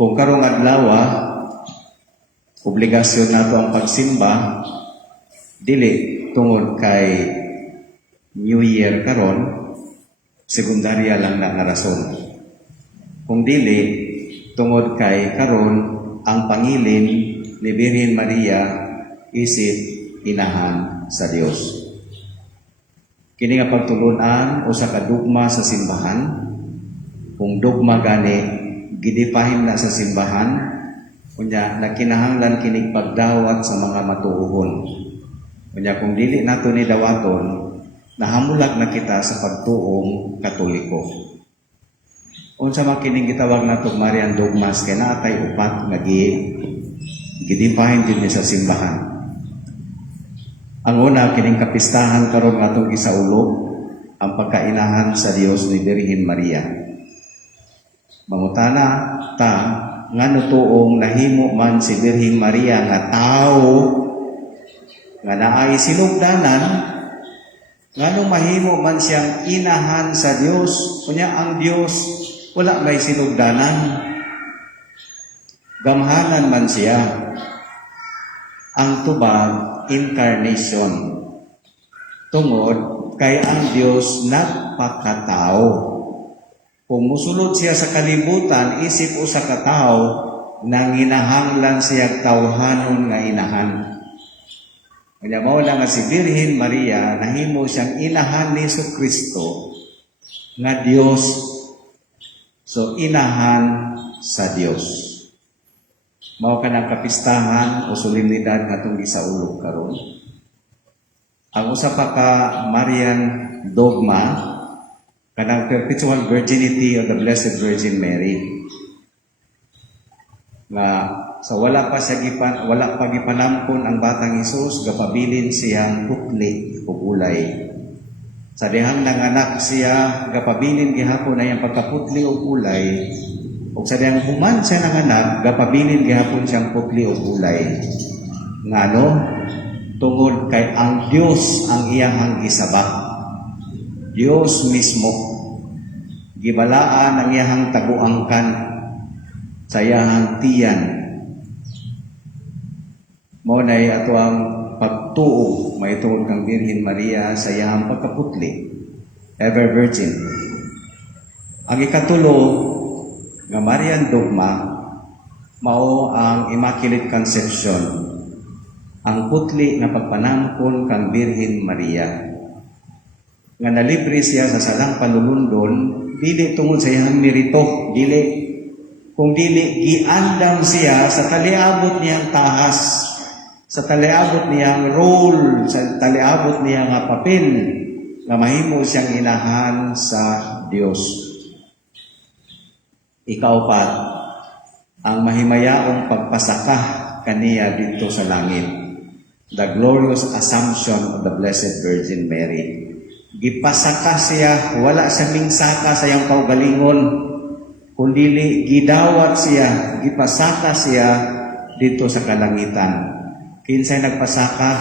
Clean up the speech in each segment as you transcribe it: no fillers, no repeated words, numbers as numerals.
Kung karong adlaw, obligasyon nato ang pagsimba, dili tungod kay New Year karon, sekundarya lang na rason. Kung dili tungod kay karon ang pangilin ni Birhen Maria isip inahan sa Dios. Kini nga pagtulunan o sa kadugma sa simbahan, kung dugma gani gidipahin na sa simbahan, kunya nakinahanglan kinig pagdawat sa mga matuohon. Kunya kung dili nato ni dawaton, nahamulag na kita sa pagtuong Katoliko. Unsa man kining gitawag nato Marian Dogmas kay naatay upat nga gidipahin din sa simbahan. Ang una kining kapistahan karon atong isaulo ang pagkainahan sa Dios ni Birhen Maria. Mangutana ta ngano tuong nahimo man si Birhen Maria nga tawo nga naay sinugdanan, ngano mahimo man siyang inahan sa Dios. Kunya ang Dios wala may sinugdanan, gamhanan man siya. Ang tubag incarnation, tungod kay ang Dios nagpakatao. Kung musulod siya sa kalibutan, isip o sa katao, nanginahanglan siya tawhanon nga inahan. Kaya mao na nga si Birhen Maria, nahimo siyang inahan ni Jesucristo nga Dios. So, inahan sa Dios. Mao ka ng kapistahan o solemnidad nga itong gisaulo karon. Ang usa pa ka Marian dogma, kanang perpetual virginity of the Blessed Virgin Mary. Nga sa wala pa gipanampon ang batang Hesus, gapabilin siyang putli o ulay. Sa dihang nanganak siya, gapabilin gihapon na yung pagkaputli o ulay. O sa dihang human siya nanganak, gapabilin gihapon siyang putli o ulay. Ngano? Tungod kay ang Dios ang iyang gisaba. Dios mismo gibalaan ang iyang taguangkan sa iyang tiyan. Mao nay ato ang pagtuo mahitungod kang Birhen Maria sa iyang pagkaputli, ever virgin. Ang ikatulo nga Marian dogma mao ang Immaculate Conception, ang putli nga pagpanangkon kang Birhen Maria. Nga nalibre siya sa salang panulundon, dili tungod sa iyang merito, kung dili giandam siya sa taliabot niyang tahas, sa taliabot niyang role, sa taliabot niyang papel, nga mahimo siyang inahan sa Dios. Ikaupat, ang mahimayaong pagpasaka kaniya dito sa langit, the glorious assumption of the Blessed Virgin Mary. Gipasaka siya, wala siya mingsaka sa iyang kaugalingon, kundili gidawat siya, gipasaka siya dito sa kalangitan. Kinsay nagpasaka?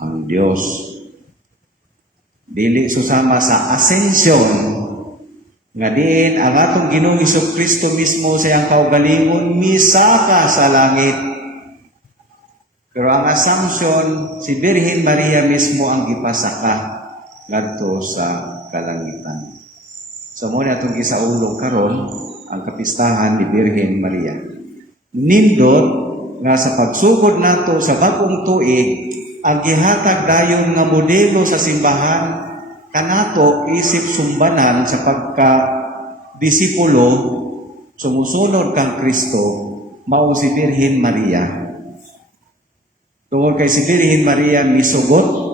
Ang Dios. Dili susama sa ascension, nga diin ang atong Ginoong Jesucristo mismo sa iyang kaugalingon misaka sa langit. Pero ang assumption, si Birhen Maria mismo ang gipasaka ngadto sa kalangitan. So mo na itong gisaulo karon ang kapistahan ni Birhen Maria. Nindot nga sa pagsugod nato sa bagong tuig, ang gihatag dayon nga modelo sa simbahan kanato isip sumbanan sa pagka disipulo sumusunod kang Kristo, mao si Birhen Maria. Tungod kay si Birhen Maria misugot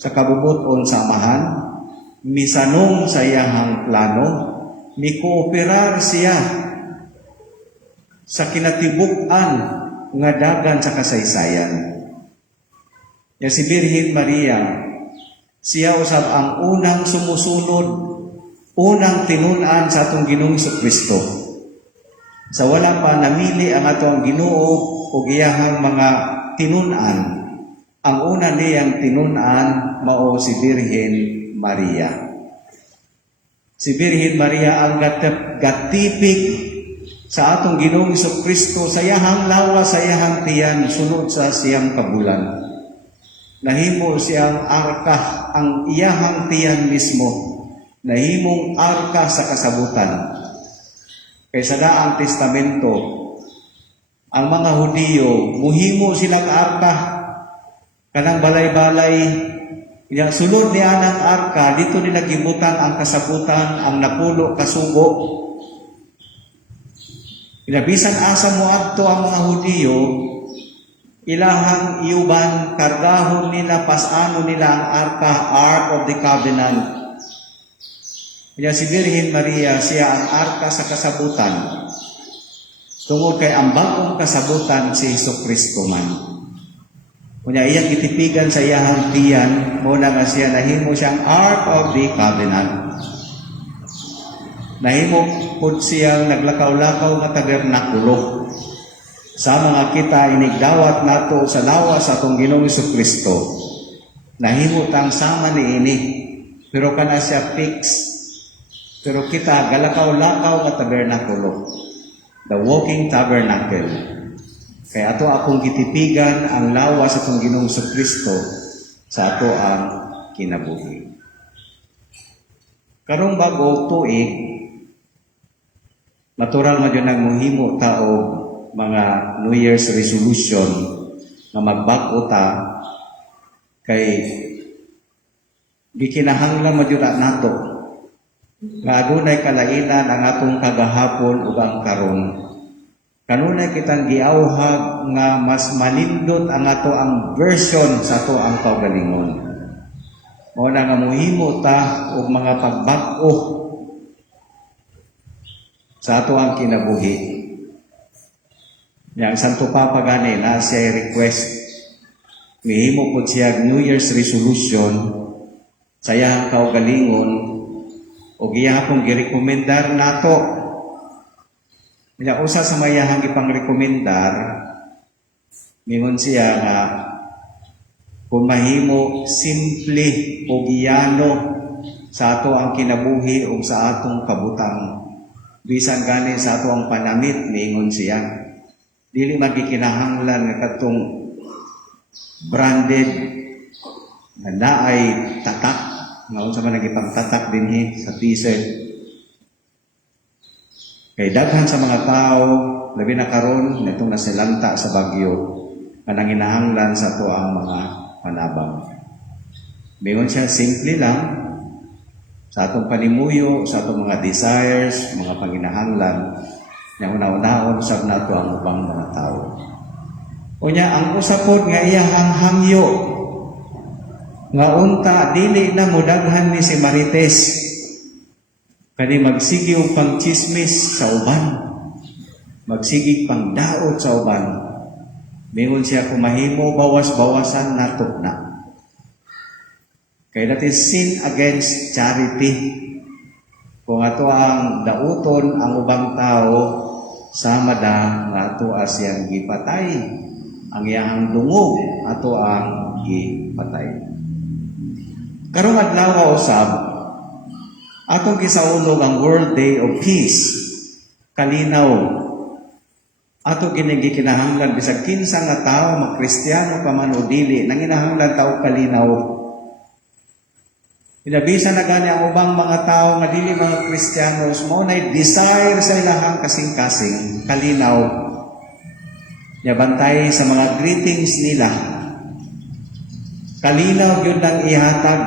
sa kabubuton sa amahan, misanong sa iyahang plano, mikooperar siya sa kinatibuk-an nga dagan sa kasaysayan. Ya si Birhen Maria, siya usab ang unang sumusunod, unang tinunan sa atong Ginoong Jesucristo. Sa wala pa namili ang atong Ginoo o iyahang mga tinunan, ang una niyang tinunan mao si Birhen Maria. Si Birhen Maria ang gatipik sa atong Ginoong Kristo sa iyahang lawa, sa iyahang tiyan, sunod sa siyang kabulan. Nahimo siyang arka, ang iyahang tiyan mismo, nahimong arka sa kasabutan. Kay sa daang testamento, ang mga Hudiyo, muhimo silang arka, kanang balay-balay, sulod niya ng arka, dito nila gibutan ang kasabutan, ang napulo kasugo. Bisan asa mo adto ang mga Hudiyo, ilahang iuban, kargahon nila, pasano nila ang arka, Ark of the Covenant. Kaya si Birhen Maria, siya ang arka sa kasabutan. Tungod kay ang bagong kasabutan si Jesucristo man. Kunya iyang itipigan sa iyahang tiyan, muna nga siya nahimo siyang Ark of the Covenant. Nahimo po siyang naglakaw-lakaw nga tabernakulo. Sa mga kita inigdawat nato sa lawas sa atong Ginoong Jesucristo. Nahimo tang sama ni ini, pero kana siya fix. Pero kita galakaw-lakaw nga tabernakulo. The walking tabernacle. Kaya ato akong gitipigan ang lawas sa atong Ginoong Jesucristo sa ato ang kinabuhi. Karong bago tuig, natural man yun ang muhimo tao mga New Year's resolution na magbag-o ta kay gikinahanglan man yun nato nga adunay kalainan ang atong kagahapon ug ang karon. Kanunay kitang giawhag nga mas manindot ang ato ang version sa ato ang kaugalingon. Mao na nga muhimo ta og mga pagbag-o sa ato ang kinabuhi. Yang Santo Papa gani na siya request, mihimo po siya New Year's resolution sa iyang kaugalingon o giyahapong girekomendar nato. Kaya usa sa mayahang ipangrekomendar, mingon siya nga kung mahimo simple o giyano sa ato ang kinabuhi o sa atong kabutang. Bisan gani sa ato ang panamit, mingon siya. Dili magikinahanglan nga katong branded na naay tatak, nga unsa man nagipangtatak dinhi sa t-shirt. Kay daghan sa mga tao, labi na karon nitong nasilanta sa bagyo, nga nanginahanglan sa ato ang mga panabang. Mingon siya, simple lang, sa atong panimuyo, sa atong mga desires, mga panginahanglan, na una-unaon sab nato ang ubang mga tao. Unya ang usapod nga iyahang hangyo nga unta dili na mudaghan ni si Marites kani magsigi og pangchismis sa uban, magsigi pang daot sa uban. Mingon siya kung mahimo bawas-bawasan nato na. Kay that is sin against charity. Kung ato ang dauton ang ubang tao, sama da nga ato asiyang gipatay. Ang iyang dungog ato ang gipatay. Karong adlaw usab, atong gisaunog ang World Day of Peace. Kalinaw. Ato ginigikinahanglan bisag kinsa nga tao, magkristiyano pa man o dili, nanginahanglan tao kalinaw. Pinabisa na gani ang ubang mga tao nga dili mga Kristiyanos, mo na desire sa ilahang kasing-kasing, kalinaw. Yabantay sa mga greetings nila. Kalinaw yun ang ihatag.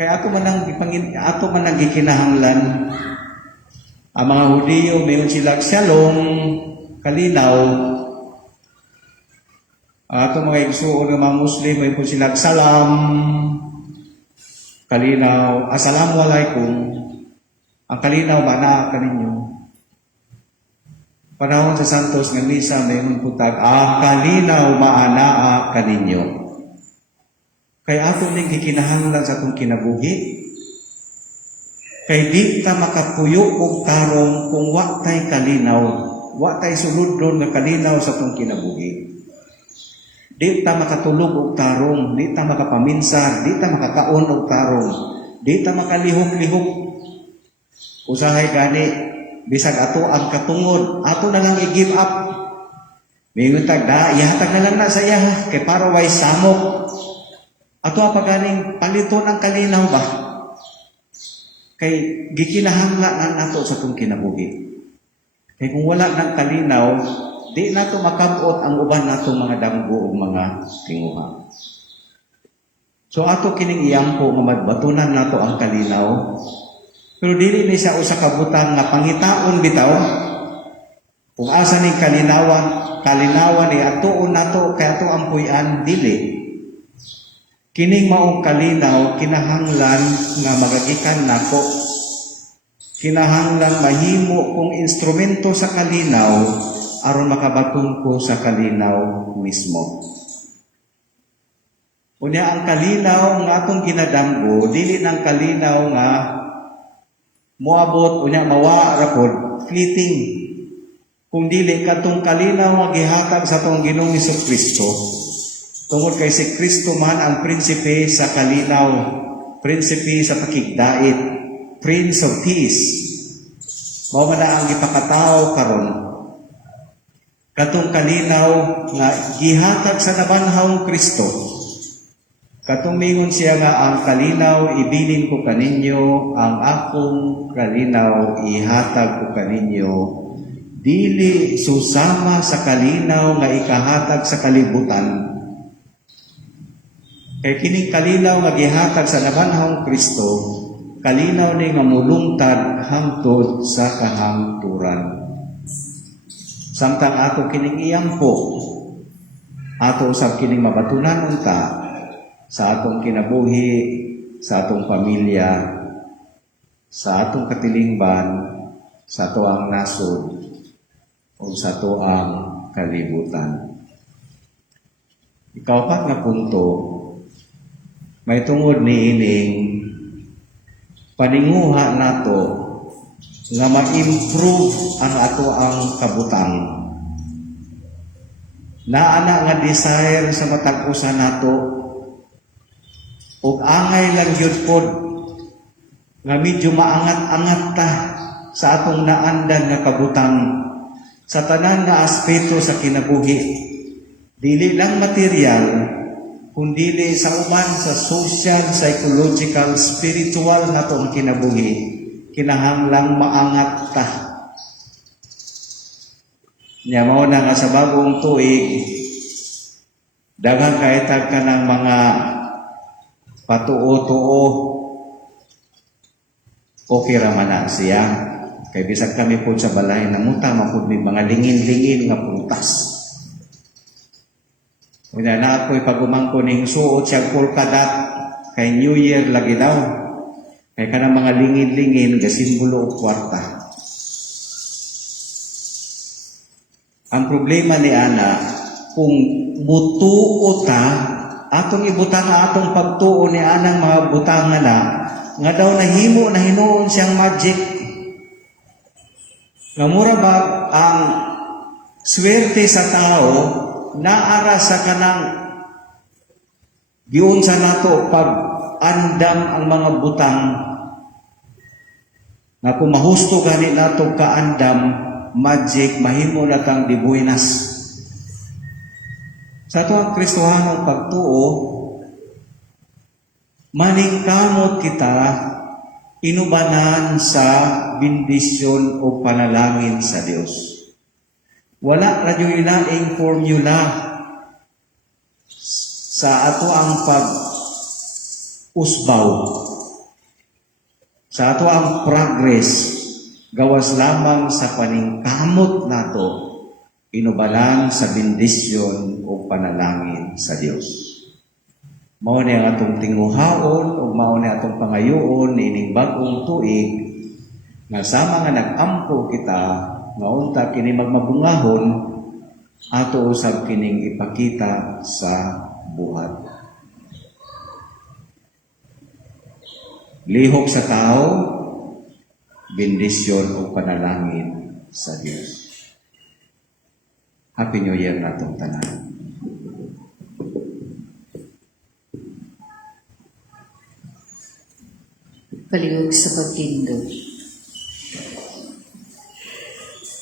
Kaya ato man ang gikinahanglan. Ang mga Hudiyo, mayon sila shalom, kalinaw. Ang atong mga igsuon ng mga Muslim, may po sila salam, kalinaw, assalamualaikum. Ang kalinaw, mana kaninyo. Panahon sa Santos ng Misa, may putag, kalinaw, maanaa kaninyo. Kaya ato ning gikinahanglan sa atong kinabuhi, kay di ta makapuyo og tarong kung wa tay kalinaw, wa tay suludon nga kalinaw sa atong kinabuhi. Di ta makatulog og tarong, di ta makapaminsar, di ta makakaon og tarong, di ta makalihok-lihok. Usahay gani bisag ato ang katungod, ato na lang i-give up. Mingon tag da, ihatag na lang na sa iya, kay para way samok. Ato paganing paliton ang kalinaw ba? Kay gikinahanglan nato sa itong kinabuhi. Kay kung wala ng kalinaw, di nato makabot ang uban nato mga damgo o mga tinguha. So ato kining iyampo nga madbatunan nato ang kalinaw. Pero dili ni siya usa ka butang nga pangitaon bitaw. Kung asa ning kalinawan ni atuon nato kay ato ang puy-an dili. Kining maong kalinaw kinahanglan nga magagikan nako. Kinahanglan mahimo kung instrumento sa kalinaw aron makabaton ko sa kalinaw mismo. Unya ang kalinaw nga atong ginadamgo dili nang kalinaw nga moabot unya mawa ra pod fleeting. Kung dili katong kalinaw nga gihatag sa atong Ginoong Kristo. Tungod kay si Kristo man ang prinsipe sa kalinaw, prinsipe sa pakigdait, Prince of Peace. Mao man ang gipakatao karon. Katong kalinaw nga gihatag sa nabanhawng Kristo. Katong mingon siya nga ang kalinaw ibilin ko kaninyo, ang akong kalinaw ihatag ko kaninyo. Dili susama sa kalinaw nga ikahatag sa kalibutan. Kay kining kalinaw nga gihatag sa nabanhawng Kristo, kalinaw ni nga mulungtad hangtod sa kahangturan. Samtang ato kining iyampo, ato usab kining mabatunan unta sa atong kinabuhi, sa atong pamilya, sa atong katilingban, sa ato ang nasod, o sa ato ang kalibutan. Ikaw pat nga punto, may tungod ni ining paninguha nato nga ma-improve ang ato ang kabutang. Naana nga desire sa matag-usa nato ug angay lang gyud pod nga medyo maangat-angat ta sa atong naandan nga kabutang sa tanan nga aspeto sa kinabuhi. Dili lang material, kundi sa uban sa social, psychological, spiritual na itong kinabuhi, kinahanglang maangat ta. Nya mao na nga sa bagong tuig, daghang kaitag ka ng mga patuo-tuo, okay raman na siya. Kay bisag kami po sa balay, namuta mapud may mga lingin-lingin nga puntas. Una na ako'y pagumangko ning suot siyang polkadat kay New Year lagi daw. Kay kanang mga lingin-lingin gasimbolo og kwarta. Ang problema ni ana, kung mutuo ta, atong ibutang atong pagtuo ni anang mga butangan na, nga daw nahimo na hinuon siyang magic. Nga mura ba ang swerte sa tao naara sa kanang giun sa nato pag andam ang mga butang nga kung mahusto gani nato kaandam magic mahimo na kang dibuinas sa ato ang Kristohanong pagtuo maningkamot kita inubanan sa bendisyon o panalangin sa Dios. Wala radyo ilaing formula sa ato ang pag-usbaw, sa ato ang progress, gawas lamang sa paningkamot nato, inubalan sa bendisyon o panalangin sa Dios. Mao ni ang atong tinguhaon o mao ni atong pangayoon ining bagong tuig nga sama nga nag-ampo kita nga unta kini magmabungahon ato usab kining ipakita sa buhat. Lihok sa tao, bendisyon o panalangin sa Dios. Happy New Year natong tanan. Palihog sa pagtindog.